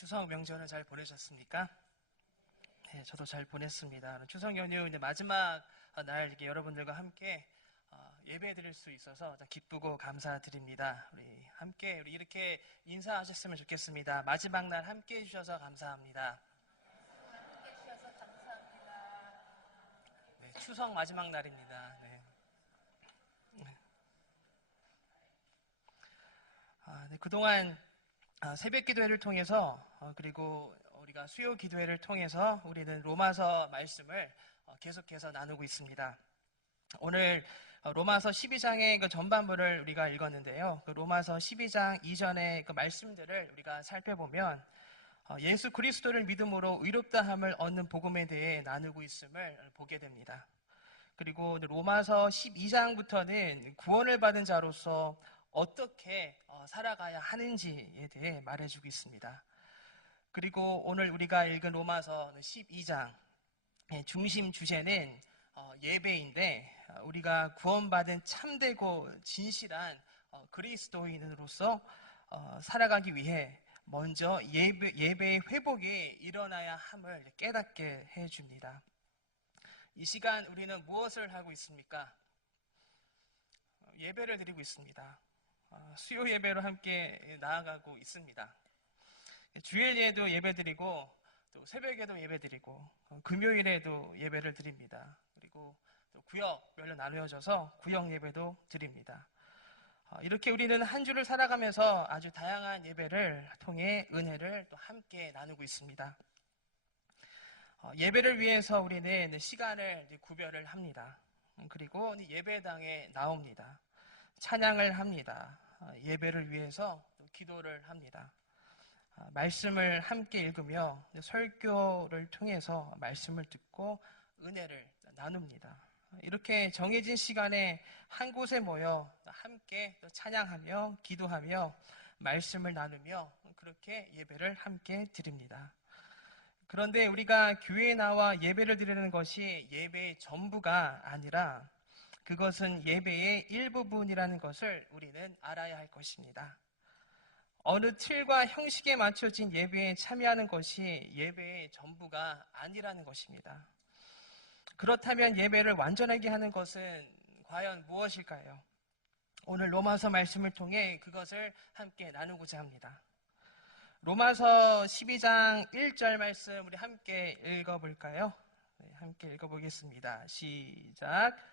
추석 명절을 잘 보내셨습니까? 네, 저도 잘 보냈습니다. 추석 연휴 이제 마지막 날 이렇게 여러분들과 함께 어, 예배 드릴 수 있어서 기쁘고 감사드립니다. 우리 함께 우리 이렇게 인사하셨으면 좋겠습니다. 마지막 날 함께 해주셔서 감사합니다. 네, 추석 마지막 날입니다. 네. 아, 네, 그동안 아, 새벽 기도회를 통해서 어, 그리고 우리가 수요 기도회를 통해서 우리는 로마서 말씀을 어, 계속해서 나누고 있습니다. 오늘 어, 로마서 12장의 그 전반부를 우리가 읽었는데요. 그 로마서 12장 이전의 그 말씀들을 우리가 살펴보면 예수 그리스도를 믿음으로 의롭다함을 얻는 복음에 대해 나누고 있음을 보게 됩니다. 그리고 로마서 12장부터는 구원을 받은 자로서 어떻게 어, 살아가야 하는지에 대해 말해주고 있습니다. 그리고 오늘 우리가 읽은 로마서 12장 중심 주제는 어, 예배인데 어, 우리가 구원받은 참되고 진실한 그리스도인으로서 살아가기 위해 먼저 예배, 예배의 회복이 일어나야 함을 깨닫게 해줍니다. 이 시간 우리는 무엇을 하고 있습니까? 예배를 드리고 있습니다. 아, 수요 예배로 함께 나아가고 있습니다. 주일에도 예배 드리고 또 새벽에도 예배 드리고 어, 금요일에도 예배를 드립니다. 그리고 또 구역별로 나누어져서 구역 예배도 드립니다. 어, 이렇게 우리는 한 주를 살아가면서 아주 다양한 예배를 통해 은혜를 또 함께 나누고 있습니다. 어, 예배를 위해서 우리는 시간을 구별을 합니다. 그리고 예배당에 나옵니다. 찬양을 합니다. 어, 예배를 위해서 기도를 합니다. 어, 말씀을 함께 읽으며 설교를 통해서 말씀을 듣고 은혜를 나눕니다. 이렇게 정해진 시간에 한 곳에 모여 함께 찬양하며 기도하며 말씀을 나누며 그렇게 예배를 함께 드립니다. 그런데 우리가 교회에 나와 예배를 드리는 것이 예배의 전부가 아니라 그것은 예배의 일부분이라는 것을 우리는 알아야 할 것입니다. 어느 틀과 형식에 맞춰진 예배에 참여하는 것이 예배의 전부가 아니라는 것입니다. 그렇다면 예배를 완전하게 하는 것은 과연 무엇일까요? 오늘 로마서 말씀을 통해 그것을 함께 나누고자 합니다. 로마서 12장 1절 말씀 우리 함께 읽어볼까요? 네, 함께 읽어보겠습니다. 시작.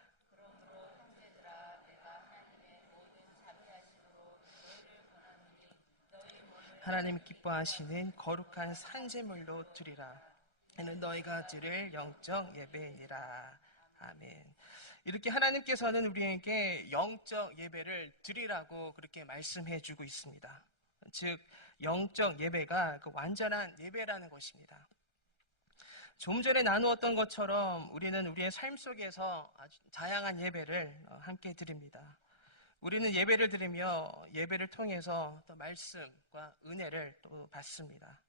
하나님 기뻐하시는 거룩한 산재물로 드리라. 이는 너희가 드릴 영적 예배니라. 아멘. 이렇게 하나님께서는 우리에게 영적 예배를 드리라고 그렇게 말씀해 주고 있습니다. 즉, 영적 예배가 그 완전한 예배라는 것입니다. 좀 전에 나누었던 것처럼 우리는 우리의 삶 속에서 아주 다양한 예배를 함께 드립니다. 우리는 예배를 드리며 예배를 통해서 또 말씀과 은혜를 또 받습니다.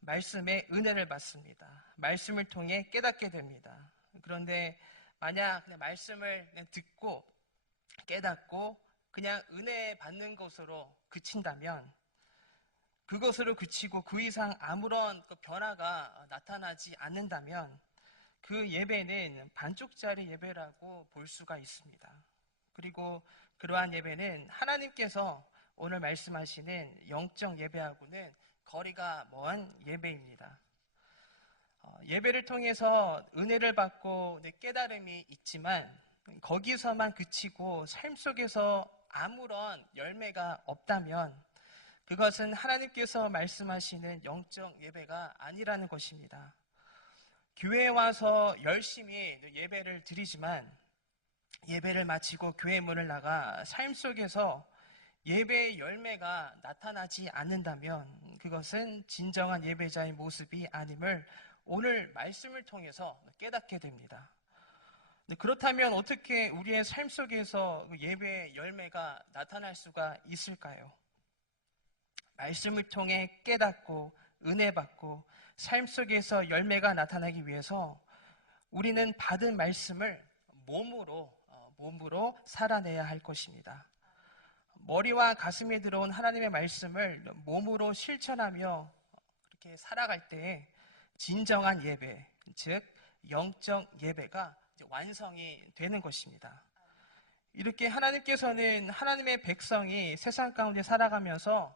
말씀의 은혜를 받습니다. 말씀을 통해 깨닫게 됩니다. 그런데 만약 말씀을 듣고 깨닫고 그냥 은혜 받는 것으로 그친다면 그것으로 그치고 그 이상 아무런 그 변화가 나타나지 않는다면 그 예배는 반쪽짜리 예배라고 볼 수가 있습니다. 그리고 그러한 예배는 하나님께서 오늘 말씀하시는 영적 예배하고는 거리가 먼 예배입니다. 어, 예배를 통해서 은혜를 받고 깨달음이 있지만 거기서만 그치고 삶 속에서 아무런 열매가 없다면 그것은 하나님께서 말씀하시는 영적 예배가 아니라는 것입니다. 교회에 와서 열심히 예배를 드리지만 예배를 마치고 교회 문을 나가 삶 속에서 예배의 열매가 나타나지 않는다면 그것은 진정한 예배자의 모습이 아님을 오늘 말씀을 통해서 깨닫게 됩니다. 그렇다면 어떻게 우리의 삶 속에서 그 예배의 열매가 나타날 수가 있을까요? 말씀을 통해 깨닫고 은혜 받고 삶 속에서 열매가 나타나기 위해서 우리는 받은 말씀을 몸으로 몸으로 살아내야 할 것입니다. 머리와 가슴에 들어온 하나님의 말씀을 몸으로 실천하며 그렇게 살아갈 때 진정한 예배, 즉 영적 예배가 완성이 되는 것입니다. 이렇게 하나님께서는 하나님의 백성이 세상 가운데 살아가면서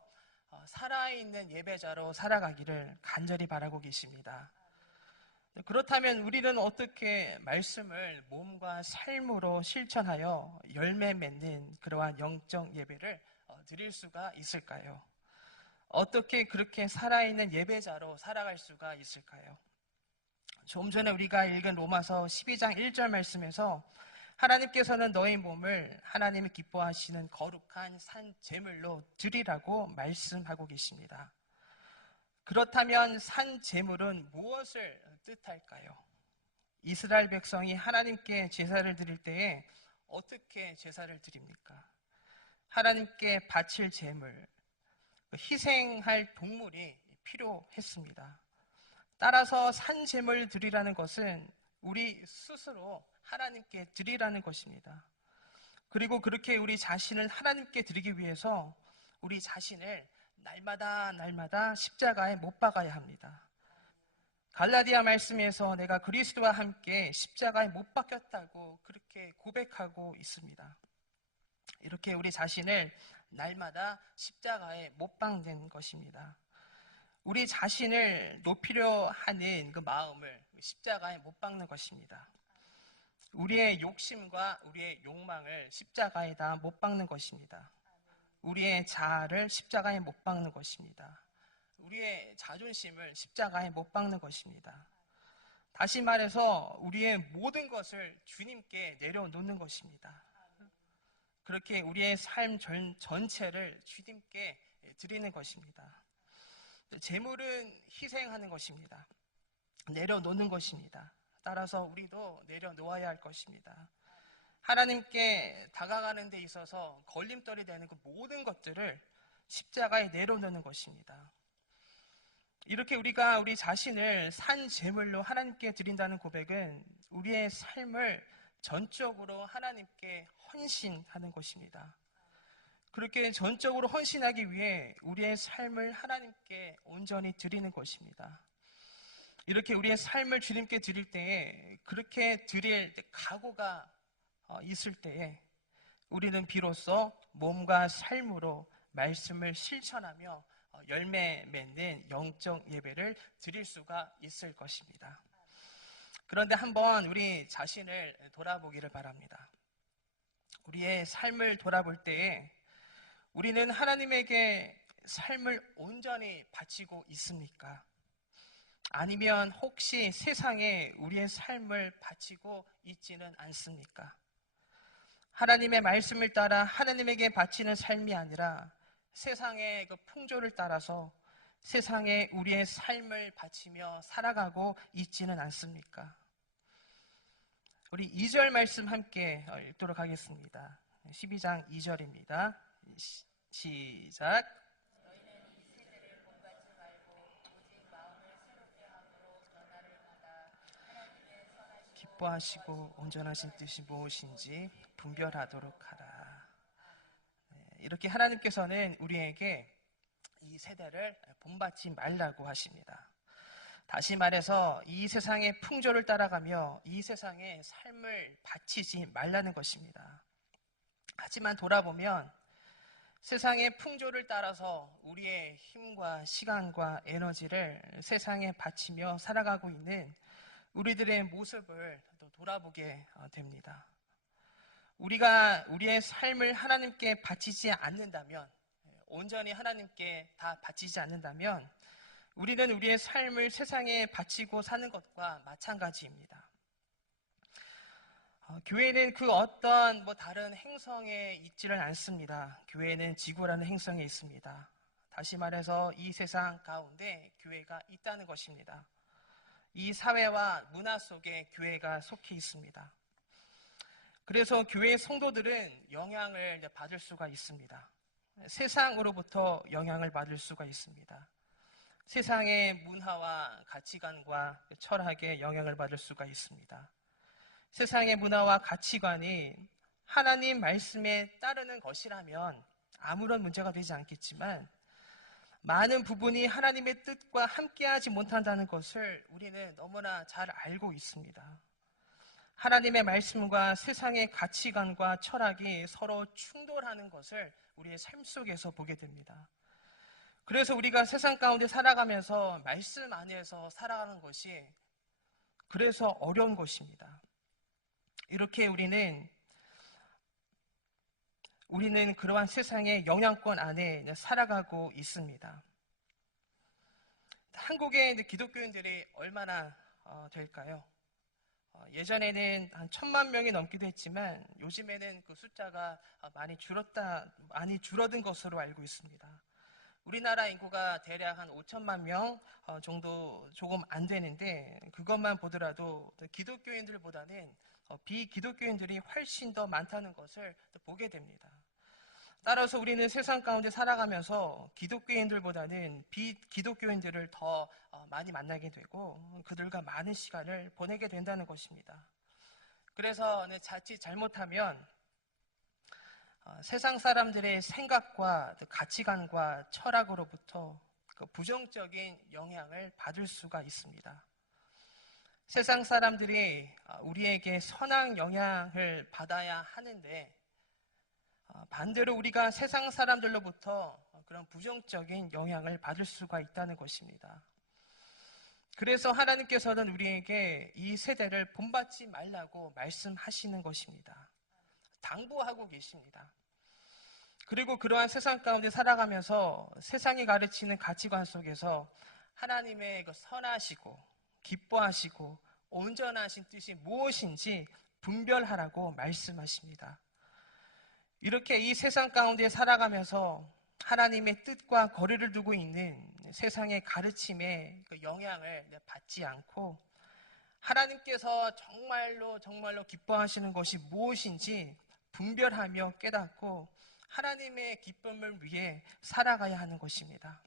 어, 살아있는 예배자로 살아가기를 간절히 바라고 계십니다. 그렇다면 우리는 어떻게 말씀을 몸과 삶으로 실천하여 열매 맺는 그러한 영적 예배를 어, 드릴 수가 있을까요? 어떻게 그렇게 살아있는 예배자로 살아갈 수가 있을까요? 좀 전에 우리가 읽은 로마서 12장 1절 말씀에서 하나님께서는 너희 몸을 하나님이 기뻐하시는 거룩한 산 제물로 드리라고 말씀하고 계십니다. 그렇다면 산 제물은 무엇을 뜻할까요? 이스라엘 백성이 하나님께 제사를 드릴 때에 어떻게 제사를 드립니까? 하나님께 바칠 제물, 희생할 동물이 필요했습니다. 따라서 산 제물 드리라는 것은 우리 스스로 하나님께 드리라는 것입니다. 그리고 그렇게 우리 자신을 하나님께 드리기 위해서 우리 자신을 날마다 날마다 십자가에 못 박아야 합니다. 갈라디아 말씀에서 내가 그리스도와 함께 십자가에 못 박혔다고 그렇게 고백하고 있습니다. 이렇게 우리 자신을 날마다 십자가에 못 박는 것입니다. 우리 자신을 높이려 하는 그 마음을 십자가에 못 박는 것입니다. 우리의 욕심과 우리의 욕망을 십자가에다 못 박는 것입니다. 우리의 자아를 십자가에 못 박는 것입니다. 우리의 자존심을 십자가에 못 박는 것입니다. 다시 말해서 우리의 모든 것을 주님께 내려놓는 것입니다. 그렇게 우리의 삶 전, 전체를 주님께 드리는 것입니다. 재물은 희생하는 것입니다. 내려놓는 것입니다. 따라서 우리도 내려놓아야 할 것입니다. 하나님께 다가가는 데 있어서 걸림돌이 되는 그 모든 것들을 십자가에 내려놓는 것입니다. 이렇게 우리가 우리 자신을 산 제물로 하나님께 드린다는 고백은 우리의 삶을 전적으로 하나님께 헌신하는 것입니다. 그렇게 전적으로 헌신하기 위해 우리의 삶을 하나님께 온전히 드리는 것입니다. 이렇게 우리의 삶을 주님께 드릴 때에 그렇게 드릴 각오가 어, 있을 때에 우리는 비로소 몸과 삶으로 말씀을 실천하며 어, 열매 맺는 영적 예배를 드릴 수가 있을 것입니다. 그런데 한번 우리 자신을 돌아보기를 바랍니다. 우리의 삶을 돌아볼 때에 우리는 하나님에게 삶을 온전히 바치고 있습니까? 아니면 혹시 세상에 우리의 삶을 바치고 있지는 않습니까? 하나님의 말씀을 따라 하나님에게 바치는 삶이 아니라 세상의 그 풍조를 따라서 세상에 우리의 삶을 바치며 살아가고 있지는 않습니까? 우리 2절 말씀 함께 읽도록 하겠습니다. 12장 2절입니다. 시작. 기뻐하시고 온전하신 뜻이 무엇인지 분별하도록 하라. 네, 이렇게 하나님께서는 우리에게 이 세대를 본받지 말라고 하십니다. 다시 말해서 이 세상의 풍조를 따라가며 이 세상의 삶을 바치지 말라는 것입니다. 하지만 돌아보면 세상의 풍조를 따라서 우리의 힘과 시간과 에너지를 세상에 바치며 살아가고 있는 우리들의 모습을 또 돌아보게 어, 됩니다. 우리가 우리의 삶을 하나님께 바치지 않는다면, 온전히 하나님께 다 바치지 않는다면, 우리는 우리의 삶을 세상에 바치고 사는 것과 마찬가지입니다. 어, 교회는 그 어떤 뭐 다른 행성에 있지를 않습니다. 교회는 지구라는 행성에 있습니다. 다시 말해서 이 세상 가운데 교회가 있다는 것입니다. 이 사회와 문화 속에 교회가 속해 있습니다. 그래서 교회 성도들은 영향을 받을 수가 있습니다. 세상으로부터 영향을 받을 수가 있습니다. 세상의 문화와 가치관과 철학에 영향을 받을 수가 있습니다. 세상의 문화와 가치관이 하나님 말씀에 따르는 것이라면 아무런 문제가 되지 않겠지만 많은 부분이 하나님의 뜻과 함께하지 못한다는 것을 우리는 너무나 잘 알고 있습니다. 하나님의 말씀과 세상의 가치관과 철학이 서로 충돌하는 것을 우리의 삶 속에서 보게 됩니다. 그래서 우리가 세상 가운데 살아가면서 말씀 안에서 살아가는 것이 그래서 어려운 것입니다. 이렇게 우리는 우리는 그러한 세상의 영향권 안에 살아가고 있습니다. 한국의 기독교인들이 얼마나 어, 될까요? 어, 예전에는 한 천만 명이 넘기도 했지만 요즘에는 그 숫자가 어, 많이 줄었다, 많이 줄어든 것으로 알고 있습니다. 우리나라 인구가 대략 한 5천만 명 정도 조금 안 되는데 그것만 보더라도 기독교인들보다는 비기독교인들이 훨씬 더 많다는 것을 보게 됩니다. 따라서 우리는 세상 가운데 살아가면서 기독교인들보다는 비기독교인들을 더 어, 많이 만나게 되고 그들과 많은 시간을 보내게 된다는 것입니다. 그래서 네, 자칫 잘못하면 어, 세상 사람들의 생각과 가치관과 철학으로부터 그 부정적인 영향을 받을 수가 있습니다. 세상 사람들이 어, 우리에게 선한 영향을 받아야 하는데 어, 반대로 우리가 세상 사람들로부터 그런 부정적인 영향을 받을 수가 있다는 것입니다. 그래서 하나님께서는 우리에게 이 세대를 본받지 말라고 말씀하시는 것입니다. 당부하고 계십니다. 그리고 그러한 세상 가운데 살아가면서 세상이 가르치는 가치관 속에서 하나님의 그 선하시고 기뻐하시고 온전하신 뜻이 무엇인지 분별하라고 말씀하십니다. 이렇게 이 세상 가운데 살아가면서 하나님의 뜻과 거리를 두고 있는 세상의 가르침에 그 영향을 받지 않고 하나님께서 정말로 정말로 기뻐하시는 것이 무엇인지 분별하며 깨닫고 하나님의 기쁨을 위해 살아가야 하는 것입니다.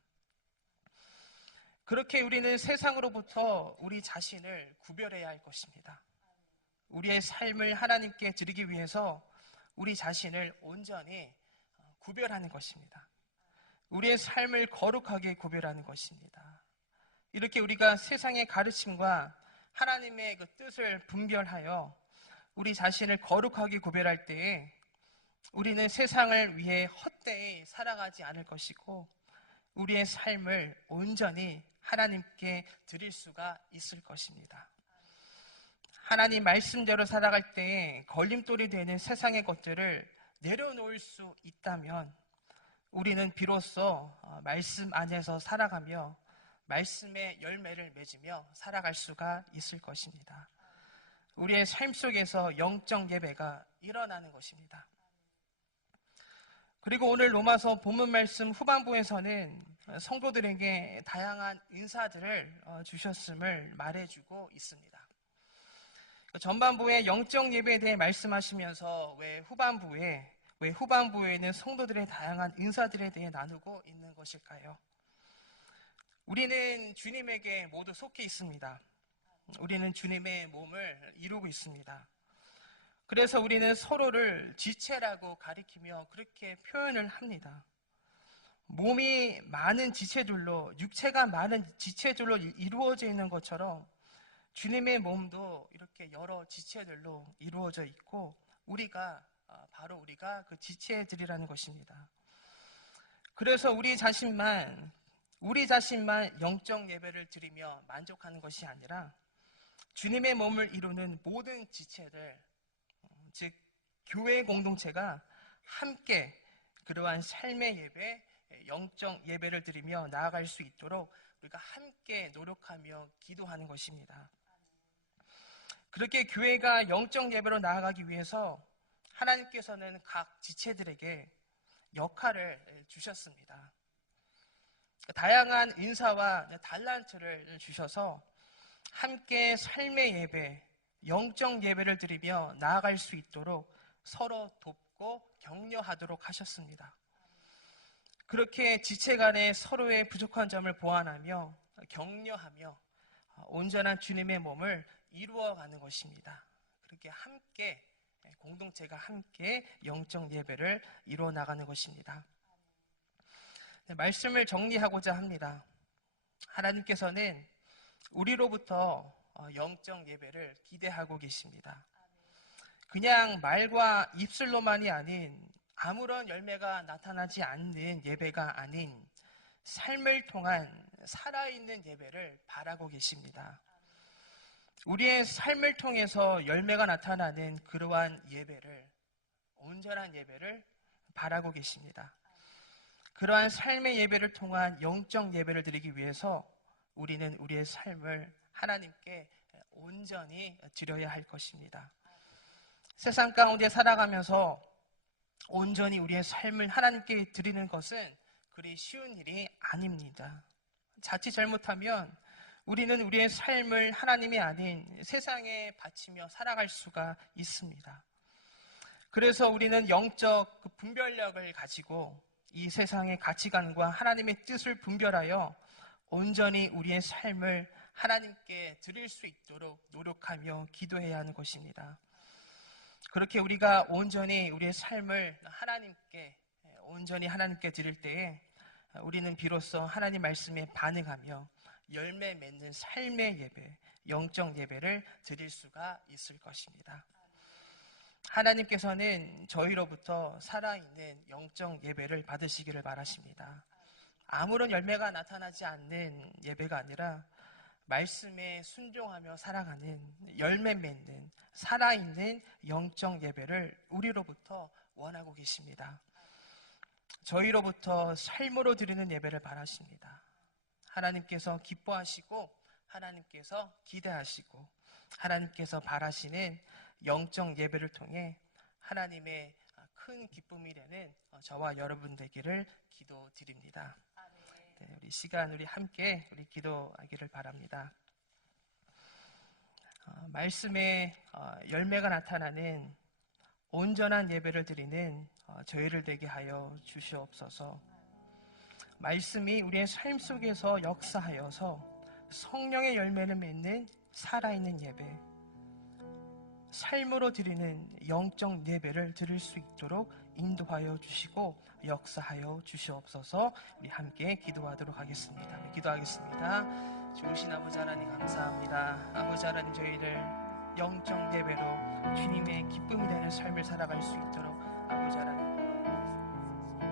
그렇게 우리는 세상으로부터 우리 자신을 구별해야 할 것입니다. 우리의 삶을 하나님께 드리기 위해서 우리 자신을 온전히 어, 구별하는 것입니다. 우리의 삶을 거룩하게 구별하는 것입니다. 이렇게 우리가 세상의 가르침과 하나님의 그 뜻을 분별하여 우리 자신을 거룩하게 구별할 때에 우리는 세상을 위해 헛되이 살아가지 않을 것이고 우리의 삶을 온전히 하나님께 드릴 수가 있을 것입니다. 하나님 말씀대로 살아갈 때 걸림돌이 되는 세상의 것들을 내려놓을 수 있다면 우리는 비로소 어, 말씀 안에서 살아가며 말씀의 열매를 맺으며 살아갈 수가 있을 것입니다. 우리의 삶 속에서 영적 예배가 일어나는 것입니다. 그리고 오늘 로마서 본문 말씀 후반부에서는 성도들에게 다양한 인사들을 어, 주셨음을 말해주고 있습니다. 그 전반부의 영적 예배에 대해 말씀하시면서 왜 후반부에 왜 후반부에는 성도들의 다양한 인사들에 대해 나누고 있는 것일까요? 우리는 주님에게 모두 속해 있습니다. 우리는 주님의 몸을 이루고 있습니다. 그래서 우리는 서로를 지체라고 가리키며 그렇게 표현을 합니다. 몸이 많은 지체들로, 육체가 많은 지체들로 이루어져 있는 것처럼 주님의 몸도 이렇게 여러 지체들로 이루어져 있고 우리가 어, 바로 우리가 그 지체들이라는 것입니다. 그래서 우리 자신만 우리 자신만 영적 예배를 드리며 만족하는 것이 아니라 주님의 몸을 이루는 모든 지체들 즉 교회 공동체가 함께 그러한 삶의 예배, 영적 예배를 드리며 나아갈 수 있도록 우리가 함께 노력하며 기도하는 것입니다. 그렇게 교회가 영적 예배로 나아가기 위해서 하나님께서는 각 지체들에게 역할을 주셨습니다. 다양한 인사와 달란트를 주셔서 함께 삶의 예배, 영적 예배를 드리며 나아갈 수 있도록 서로 돕고 격려하도록 하셨습니다. 그렇게 지체 간의 서로의 부족한 점을 보완하며 격려하며 온전한 주님의 몸을 이루어가는 것입니다. 그렇게 함께 공동체가 함께 영적 예배를 이루어 나가는 것입니다. 말씀을 정리하고자 합니다. 하나님께서는 우리로부터 어, 영적 예배를 기대하고 계십니다. 그냥 말과 입술로만이 아닌 아무런 열매가 나타나지 않는 예배가 아닌 삶을 통한 살아있는 예배를 바라고 계십니다. 우리의 삶을 통해서 열매가 나타나는 그러한 예배를, 온전한 예배를 바라고 계십니다. 그러한 삶의 예배를 통한 영적 예배를 드리기 위해서 우리는 우리의 삶을 하나님께 온전히 드려야 할 것입니다. 세상 가운데 살아가면서 온전히 우리의 삶을 하나님께 드리는 것은 그리 쉬운 일이 아닙니다. 자칫 잘못하면 우리는 우리의 삶을 하나님이 아닌 세상에 바치며 살아갈 수가 있습니다. 그래서 우리는 영적 그 분별력을 가지고 이 세상의 가치관과 하나님의 뜻을 분별하여 온전히 우리의 삶을 하나님께 드릴 수 있도록 노력하며 기도해야 하는 것입니다. 그렇게 우리가 온전히 우리의 삶을 하나님께 온전히 하나님께 드릴 때에 우리는 비로소 하나님 말씀에 반응하며 열매 맺는 삶의 예배, 영적 예배를 드릴 수가 있을 것입니다. 하나님께서는 저희로부터 살아있는 영적 예배를 받으시기를 바라십니다. 아무런 열매가 나타나지 않는 예배가 아니라 말씀에 순종하며 살아가는 열매 맺는 살아있는 영적 예배를 우리로부터 원하고 계십니다. 저희로부터 삶으로 드리는 예배를 바라십니다. 하나님께서 기뻐하시고 하나님께서 기대하시고 하나님께서 바라시는 영적 예배를 통해 하나님의 큰 기쁨이 되는 저와 여러분 되기를 기도드립니다. 네, 우리 시간 우리 함께 우리 기도하기를 바랍니다. 어, 말씀에 어, 열매가 나타나는 온전한 예배를 드리는 어, 저희를 되게 하여 주시옵소서. 말씀이 우리의 삶 속에서 역사하여서 성령의 열매를 맺는 살아있는 예배, 삶으로 드리는 영적 예배를 드릴 수 있도록 인도하여 주시고 역사하여 주시옵소서 우리 함께 기도하도록 하겠습니다. 네, 기도하겠습니다. 좋으신 아버지 하나님 감사합니다. 아버지 하나님 저희를 영적 예배로 주님의 기쁨이 되는 삶을 살아갈 수 있도록 아버지 하나님